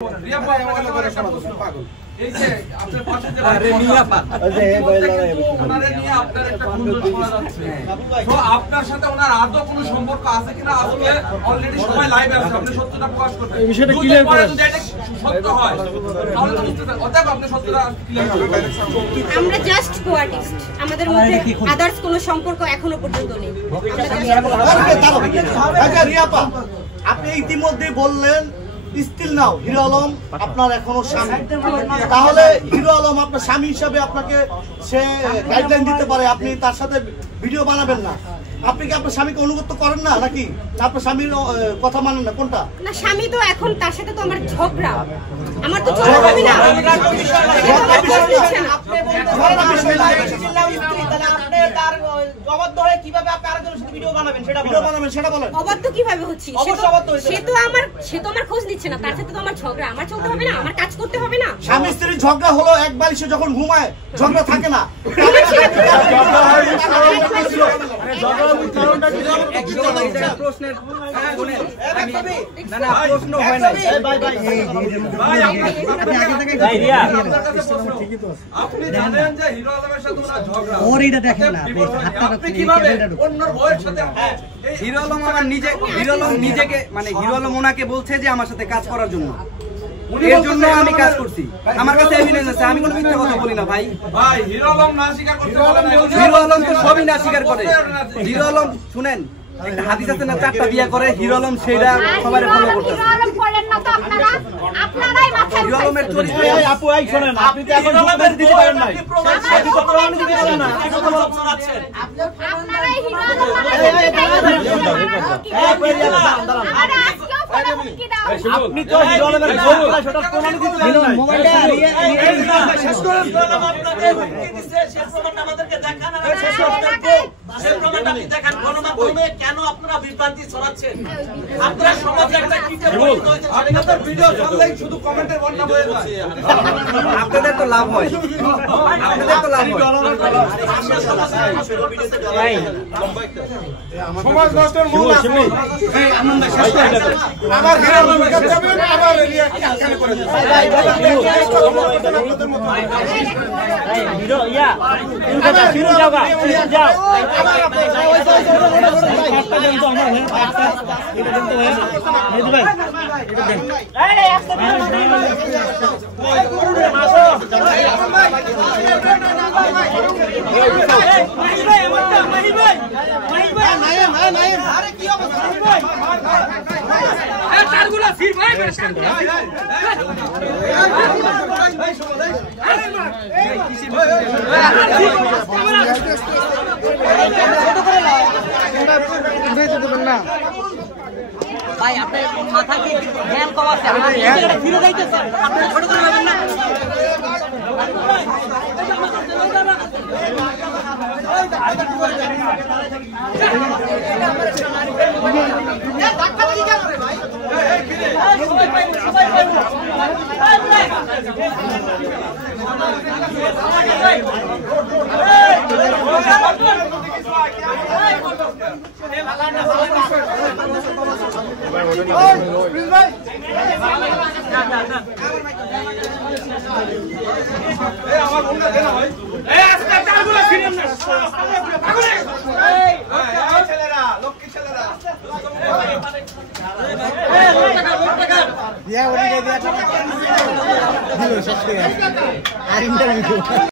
রিয়া ভাই আমাকে বলে একটা প্রশ্ন পাগল এই যে আপনার পাশে যে আরে রিয়া পা আরে এই ভাই ওনারে নিয়ে আপনার একটা গুঞ্জন শোনা যাচ্ছে তো আপনার সাথে ওনার আদৌ কোনো সম্পর্ক আছে কিনা আজকে অলরেডি সবাই লাইভ আছে আপনি সত্যটা প্রকাশ করতে এই বিষয়টা ক্লিয়ার করেন যদি এটা সত্য হয় তাহলে তো বুঝতে পারবেন অতএব আপনি সত্যটা ক্লিয়ার করেন আমরা জাস্ট কোয়ার্টিস্ট আমাদের মধ্যে আদার্স কোনো সম্পর্ক এখনো পর্যন্ত নেই আচ্ছা রিয়া পা আপনি ইতিমধ্যে বললেন স্টিল নাও হিরো আলম আপনার এখনো স্বামী তাহলে হিরো আলম আপনার স্বামী হিসাবে আপনাকে সে গাইডলাইন দিতে পারে আপনি তার সাথে ভিডিও বানাবেন না আপনি কি আপনার স্বামীকে অনুগত করেন না নাকি আপনার স্বামীর কথা মানেন না কোনটা না স্বামী তো এখন তার সাথে তো আমার ঝগড়া আমার তো ঝগড়া হবে না আপনি তার অবাধ্য হয়ে কিভাবে আপনি আরেকজনের সাথে ভিডিও বানাবেন সেটা বলেন অবাধ্য কিভাবে হচ্ছে সে তো আমার খোঁজ নিচ্ছে না তার সাথে তো আমার ঝগড়া আমার চলতে হবে না আমার কাজ করতে হবে না স্বামী স্ত্রীর ঝগড়া হলো এক বালিশে যখন ঘুমায় ঝগড়া থাকে না আপনি জানেন যে হিরো আলমের সাথে ওনার ঝগড়া ওর এইটা দেখেন না আপনি কিভাবে অন্যর বউয়ের সাথে হিরো আলম আমার নিজেকে মানে হিরো আলম ওনাকে বলছে যে আমার সাথে কাজ করার জন্য এর জন্য আমি কাজ করছি আমার কাছে এভিডেন্স আছে আমি কোনো মিথ্যা কথা বলি না ভাই হিরো আলম না স্বীকার করতে বলেন হিরো আলম তো সবই না স্বীকার করে হিরো আলম শুনেন একটা হাদিস আছে না 4টা বিয়া করে হিরো আলম সেটা সবাই ফলো করতেছে হিরো আলম করেন না তো আপনারাই মাথায় হিরো আলমের চরিত্র আপু এই শুনেন আপনি তো এখন প্রমাণ দিতে পারেন না আপনি তো প্রমাণ দিতে পারেন না আপনারাই হিরো আলম আপনি তো হিরো আলমের সেটা প্রমাণ দিতে পারেন না মোবাইলটা শেষ করেন আপনাদের হুমকি দিচ্ছে সেই প্রমাণটা আমাদেরকে দেখান আর শেষ করতে সেই প্রমাণটা আপনি দেখান গণমাধ্যমে কেন আপনারা বিভ্রান্তি ছড়াচ্ছেন আপনারা সমাজে একটা কিটা পরিচিত হয়েছে আপনাদের ভিডিও ছাড়লেই শুধু কমেন্টের বন্যা হয়ে যায় আপনাদের তো লাভ হয় সমাজ নষ্টের মূল আপনি এই আনন্দ শেষ করে আবার হিরো আলমের কাছে যাবেন আবার রিয়া কেন করে হিরো ইয়া হিরো যাও একটা দেন তো আমার একটা এটা দেন তো মেহেদি ভাই এটা দেন আরে কি অবস্থা চারগুলা ফির ভাই ভাই আপনার মাথা কি জ্ঞান কম আছে আপনি ফিরে যাইতেছেন আপনি ছোট করে ভাবেন না আমার বন্ধু দেনা ভাই এই আজকে চারগুলা ফিরেন না পাগলে এই ছেলেরা লক্ষ্মী ছেলেরা দিয়া ওদিকে দিয়া টাকা দিল শেষ করে আর ইন্টারভিউ